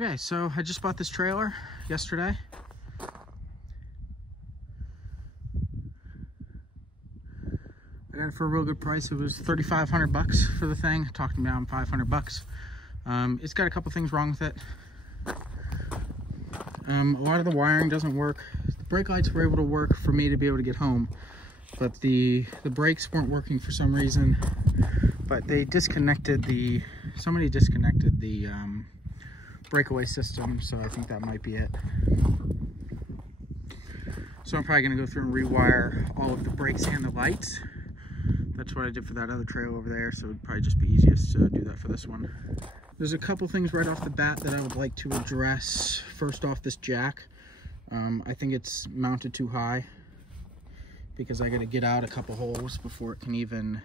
Okay, so I just bought this trailer yesterday. I got it for a real good price. It was 3,500 bucks for the thing. I talked him down 500 bucks. It's got a couple things wrong with it. A lot of the wiring doesn't work. The brake lights were able to work for me to be able to get home, but the brakes weren't working for some reason. But they disconnected somebody disconnected the breakaway system, so I think that might be it. So I'm probably going to go through and rewire all of the brakes and the lights. That's what I did for that other trailer over there, so it would probably just be easiest to do that for this one. There's a couple things right off the bat that I would like to address. First off, this jack. I think it's mounted too high because I got to get out a couple holes before it can even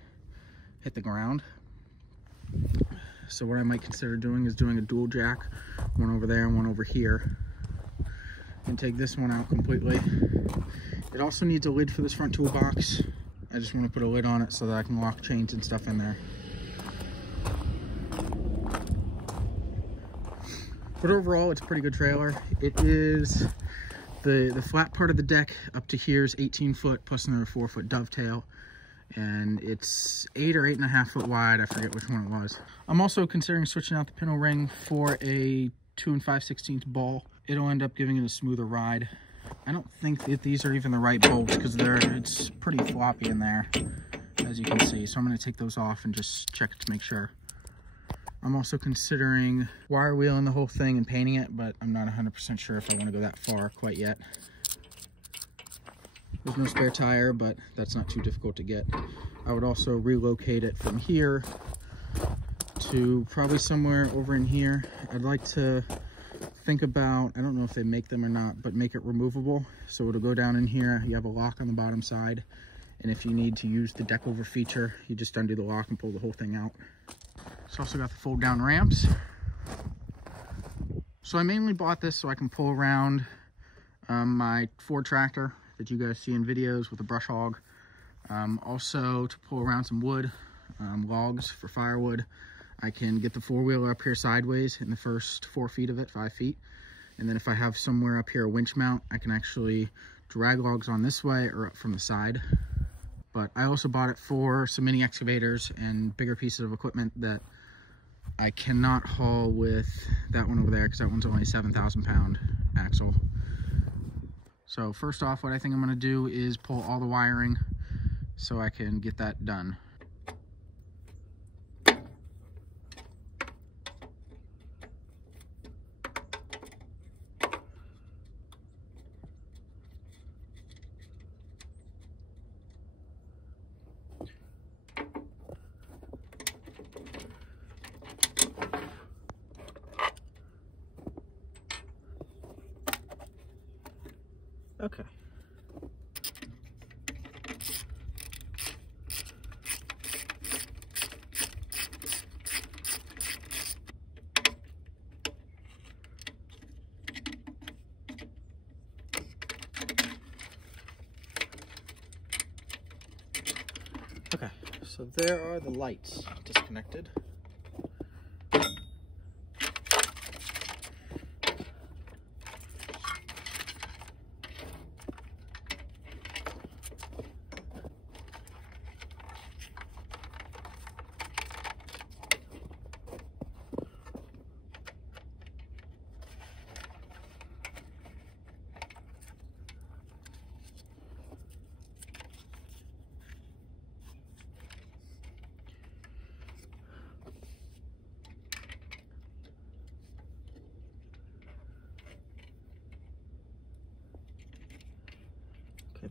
hit the ground. So what I might consider doing is doing a dual jack, one over there and one over here, and take this one out completely. It also needs a lid for this front toolbox. I just want to put a lid on it so that I can lock chains and stuff in there. But overall, it's a pretty good trailer. It is, the flat part of the deck up to here is 18 foot plus another 4-foot dovetail. And it's 8 or 8.5 foot wide. I forget which one it was. I'm also considering switching out the pintle ring for a 2 5/16 ball. It'll end up giving it a smoother ride. I don't think that these are even the right bolts because it's pretty floppy in there, as you can see. So I'm going to take those off and just check it to make sure. I'm also considering wire wheeling the whole thing and painting it, but I'm not 100% sure if I want to go that far quite yet. There's no spare tire, but that's not too difficult to get. I would also relocate it from here to probably somewhere over in here. I'd like to think about, I don't know if they make them or not, but make it removable. So it'll go down in here. You have a lock on the bottom side. And if you need to use the deck over feature, you just undo the lock and pull the whole thing out. It's also got the fold down ramps. So I mainly bought this so I can pull around my Ford tractor that you guys see in videos with a brush hog. Also to pull around some wood, logs for firewood. I can get the four-wheeler up here sideways in the first 4 feet of it, 5 feet. And then if I have somewhere up here a winch mount, I can actually drag logs on this way or up from the side. But I also bought it for some mini excavators and bigger pieces of equipment that I cannot haul with that one over there because that one's only a 7,000 pound axle. So first off, what I think I'm going to do is pull all the wiring so I can get that done. Okay. Okay, so there are the lights disconnected.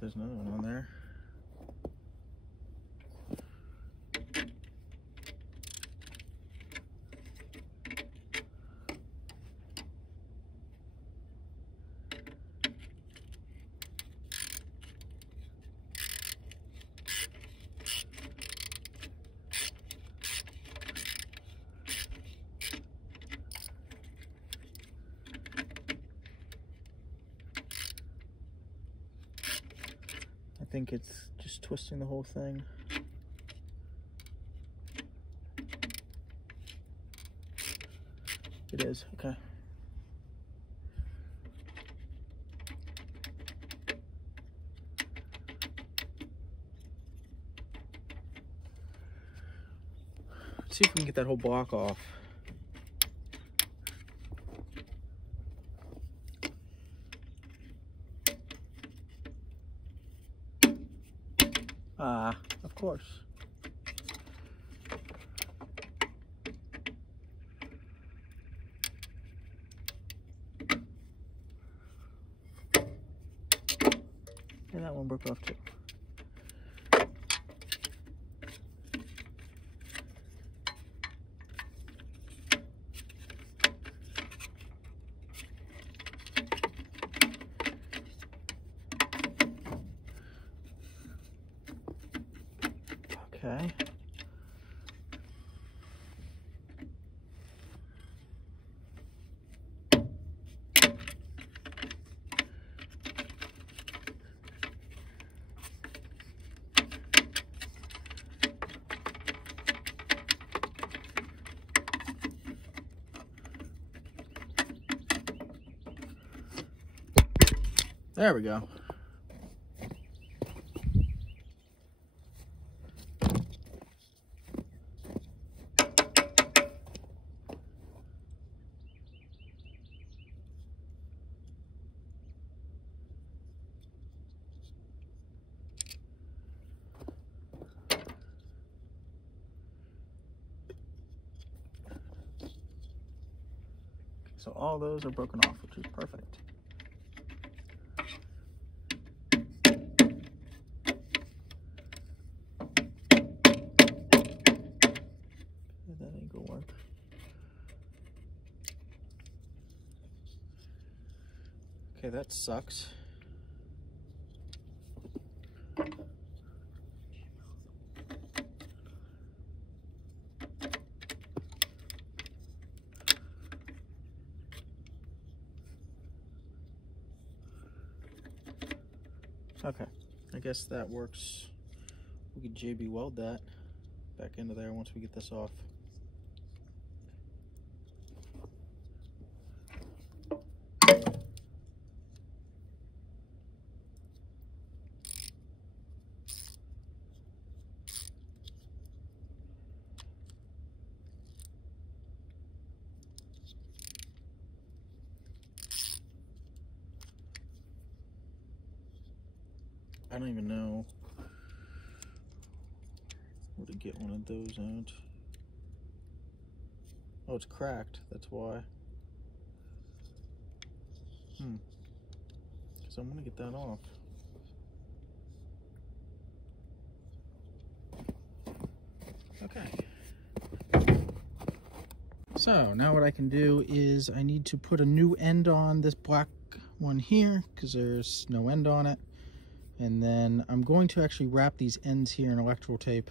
there's another one on there. I think it's just twisting the whole thing. It is, okay. Let's see if we can get that whole block off. Ah, of course. And that one broke off too. Okay. There we go. So all those are broken off, which is perfect. That ain't gonna work. Okay, that sucks. Okay, I guess that works. We could JB weld that back into there once we get this off. I don't even know where to get one of those out. Oh, it's cracked, that's why. Because I want to get that off. Okay. So now what I can do is I need to put a new end on this black one here because there's no end on it. And then I'm going to actually wrap these ends here in electrical tape,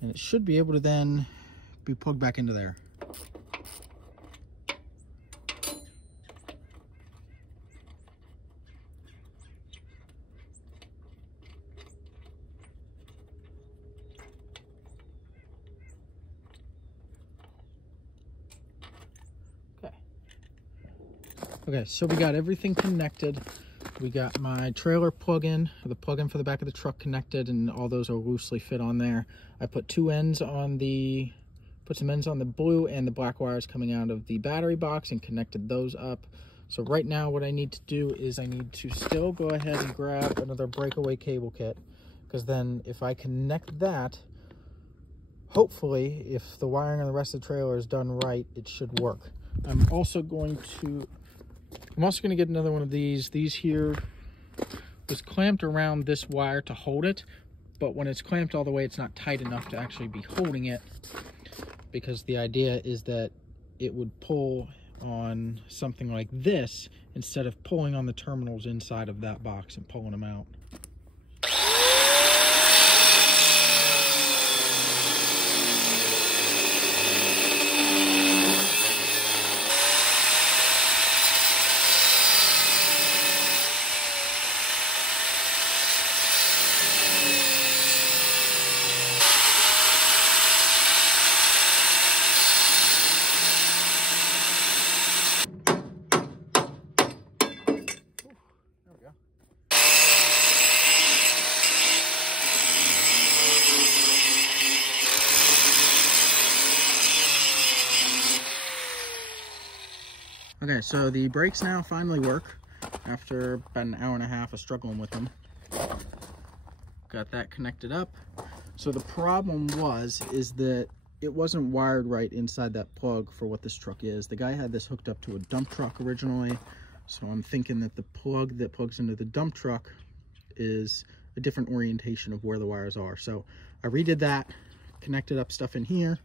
and it should be able to then be plugged back into there. Okay, so we got everything connected. We got my trailer plug-in, the plug-in for the back of the truck connected, and all those are loosely fit on there. I put some ends on the blue and the black wires coming out of the battery box and connected those up. So right now what I need to do is I need to still go ahead and grab another breakaway cable kit, because then if I connect that, hopefully if the wiring on the rest of the trailer is done right, it should work. I'm also going to get another one of these. These here was clamped around this wire to hold it, but when it's clamped all the way, it's not tight enough to actually be holding it, because the idea is that it would pull on something like this instead of pulling on the terminals inside of that box and pulling them out. Okay, so the brakes now finally work after about an hour and a half of struggling with them. Got that connected up. So the problem is that it wasn't wired right inside that plug for what this truck is. The guy had this hooked up to a dump truck originally, so I'm thinking that the plug that plugs into the dump truck is a different orientation of where the wires are. So I redid that, connected up stuff in here,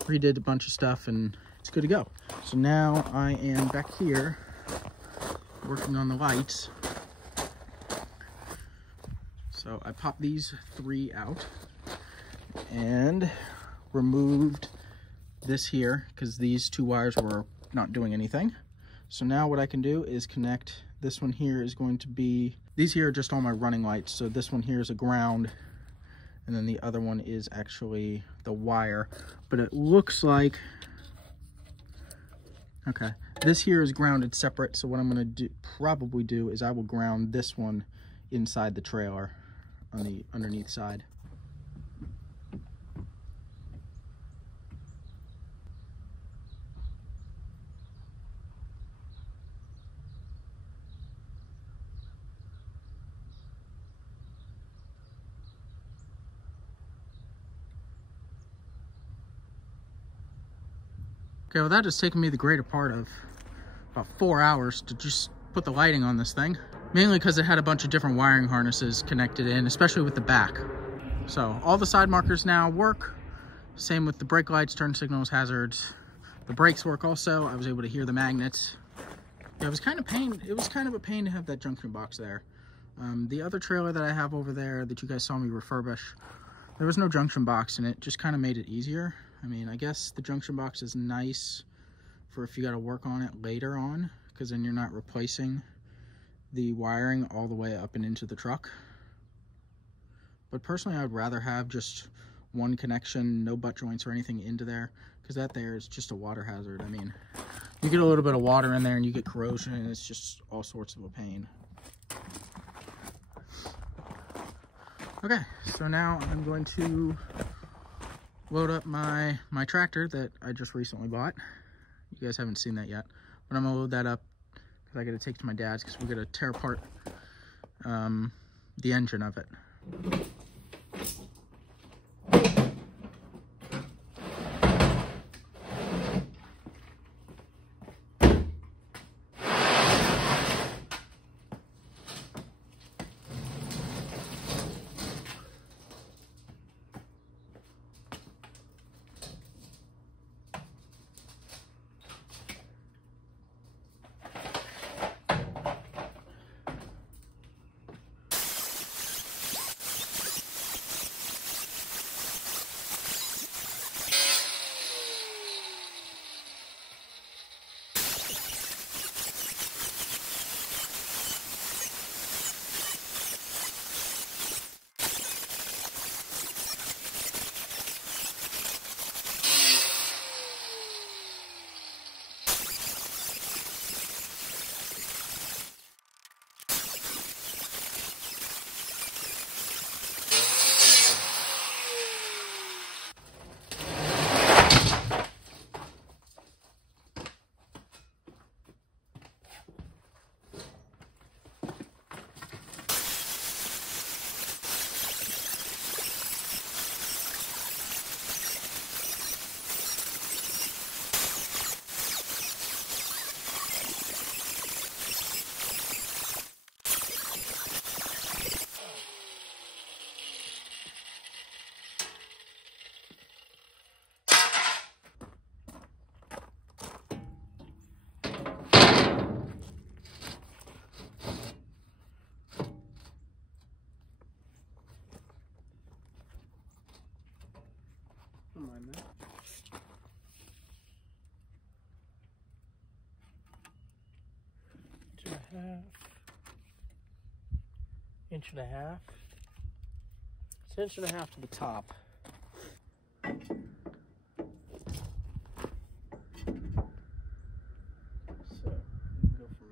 redid a bunch of stuff, and it's good to go. So now I am back here working on the lights. So I popped these 3 out and removed this here because these 2 wires were not doing anything. So now what I can do is connect this one here. Is going to be, these here are just all my running lights. So this one here is a ground, and then the other one is actually the wire. But it looks like, okay, this here is grounded separate, so what I'm going to probably do is I will ground this one inside the trailer on the underneath side. Okay, well that has taken me the greater part of about 4 hours to just put the lighting on this thing. Mainly because it had a bunch of different wiring harnesses connected in, especially with the back. So all the side markers now work. Same with the brake lights, turn signals, hazards. The brakes work also. I was able to hear the magnets. Yeah, it was kind of a pain to have that junction box there. The other trailer that I have over there that you guys saw me refurbish, there was no junction box, and it just kind of made it easier. I mean, I guess the junction box is nice for if you got to work on it later on, because then you're not replacing the wiring all the way up and into the truck. But personally, I would rather have just one connection, no butt joints or anything into there, because that there is just a water hazard. I mean, you get a little bit of water in there and you get corrosion, and it's just all sorts of a pain. Okay, so now I'm going to load up my tractor that I just recently bought. You guys haven't seen that yet, but I'm gonna load that up because I gotta take it to my dad's because we're gonna tear apart the engine of it. Inch and a half. It's an inch and a half to the top. So you can go from,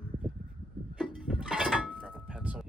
grab a pencil.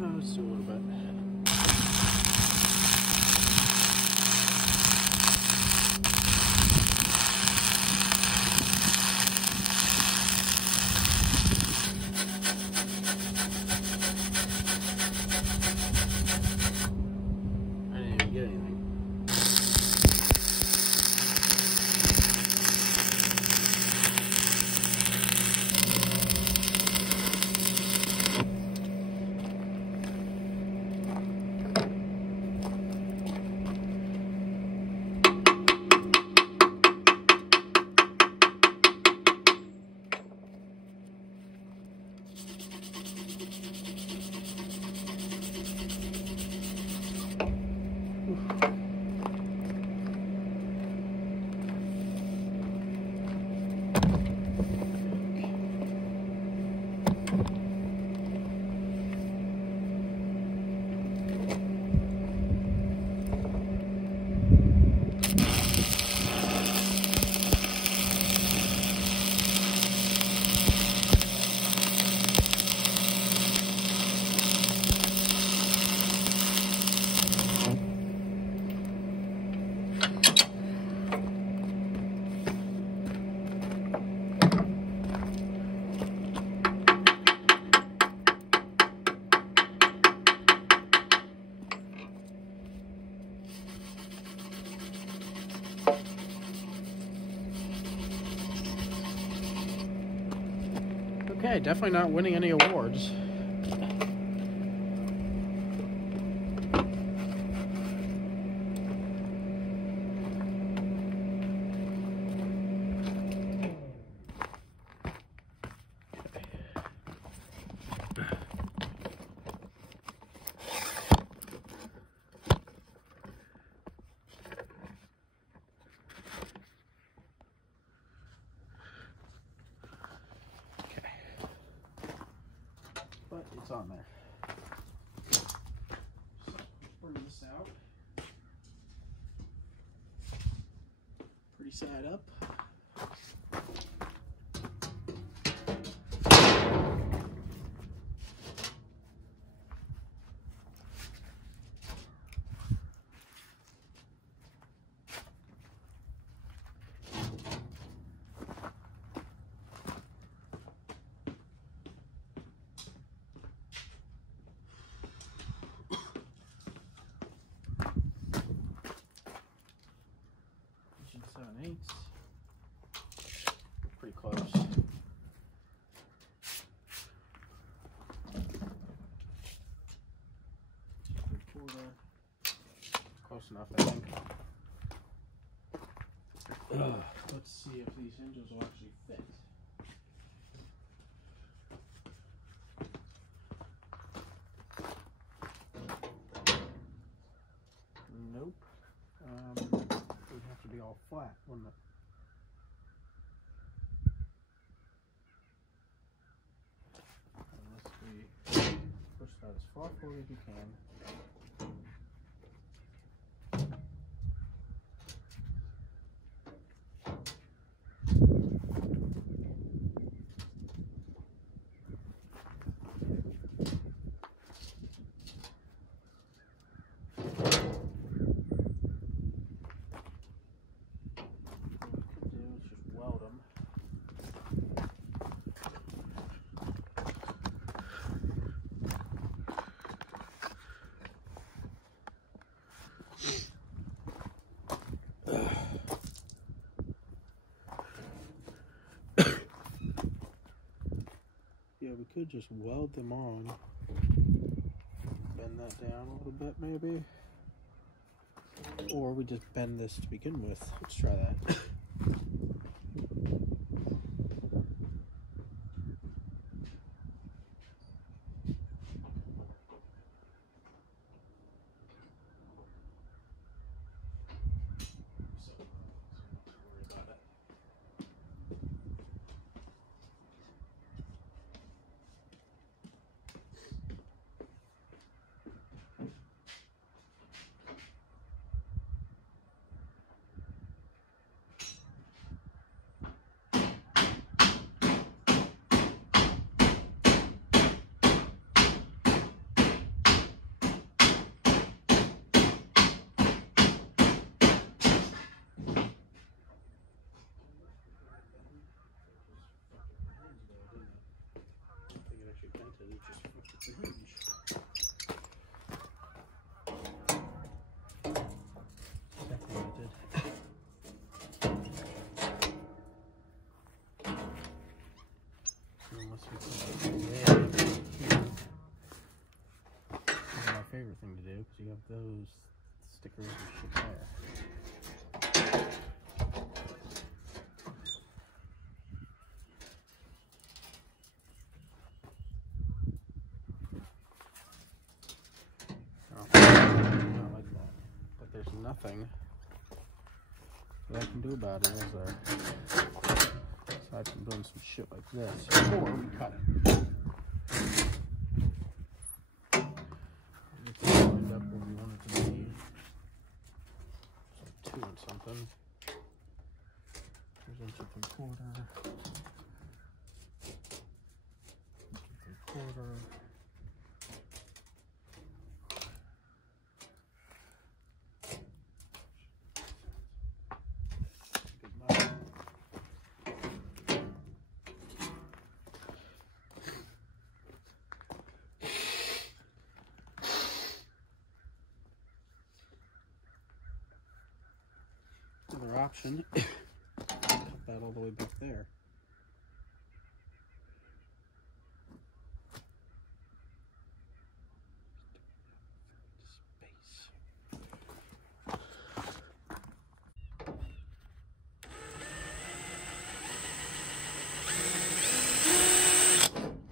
Let's do a little bit. I didn't even get anything. Okay, definitely not winning any awards. But it's on there. So, bring this out. Pretty side up. Inch and 7/8. Pretty close. 3/4. Close enough, I think. Let's see if these hinges will actually fit. Nope. be all flat, wouldn't it? Unless we push that as far forward as you can. Yeah, we could just weld them on. Bend that down a little bit, maybe. Or we just bend this to begin with. Let's try that. Favorite thing to do, because you have those stickers and shit there. Oh, not like that. But there's nothing that I can do about it, is there? Aside from doing some shit like this. Or we cut it. Lined up where we want it to be. So 2 and something. Here's 1 3/4. 1 3/4. Another option, cut that all the way back there. Space.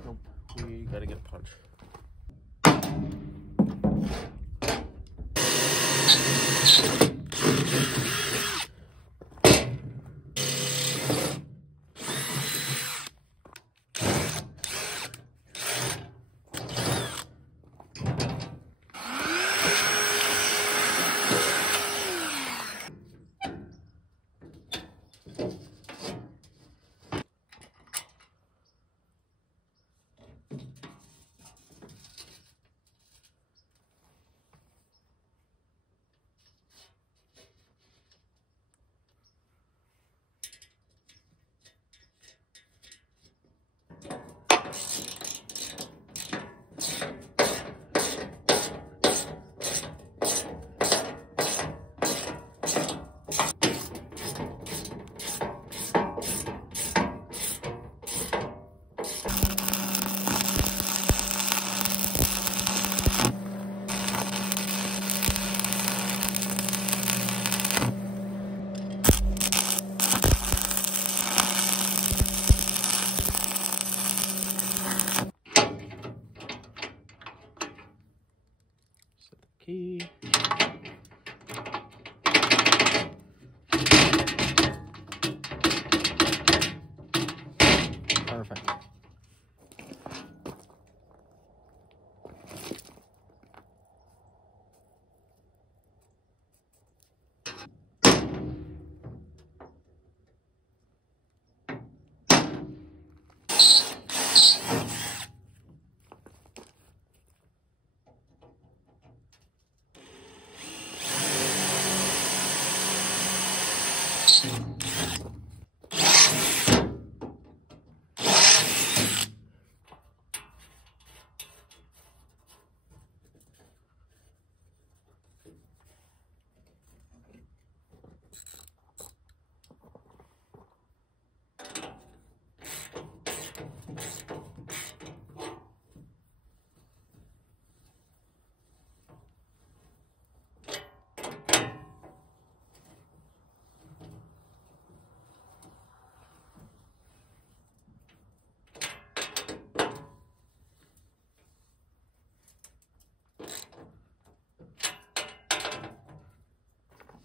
Nope, we gotta get a punch.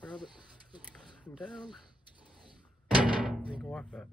Grab it, put him down. You can walk that.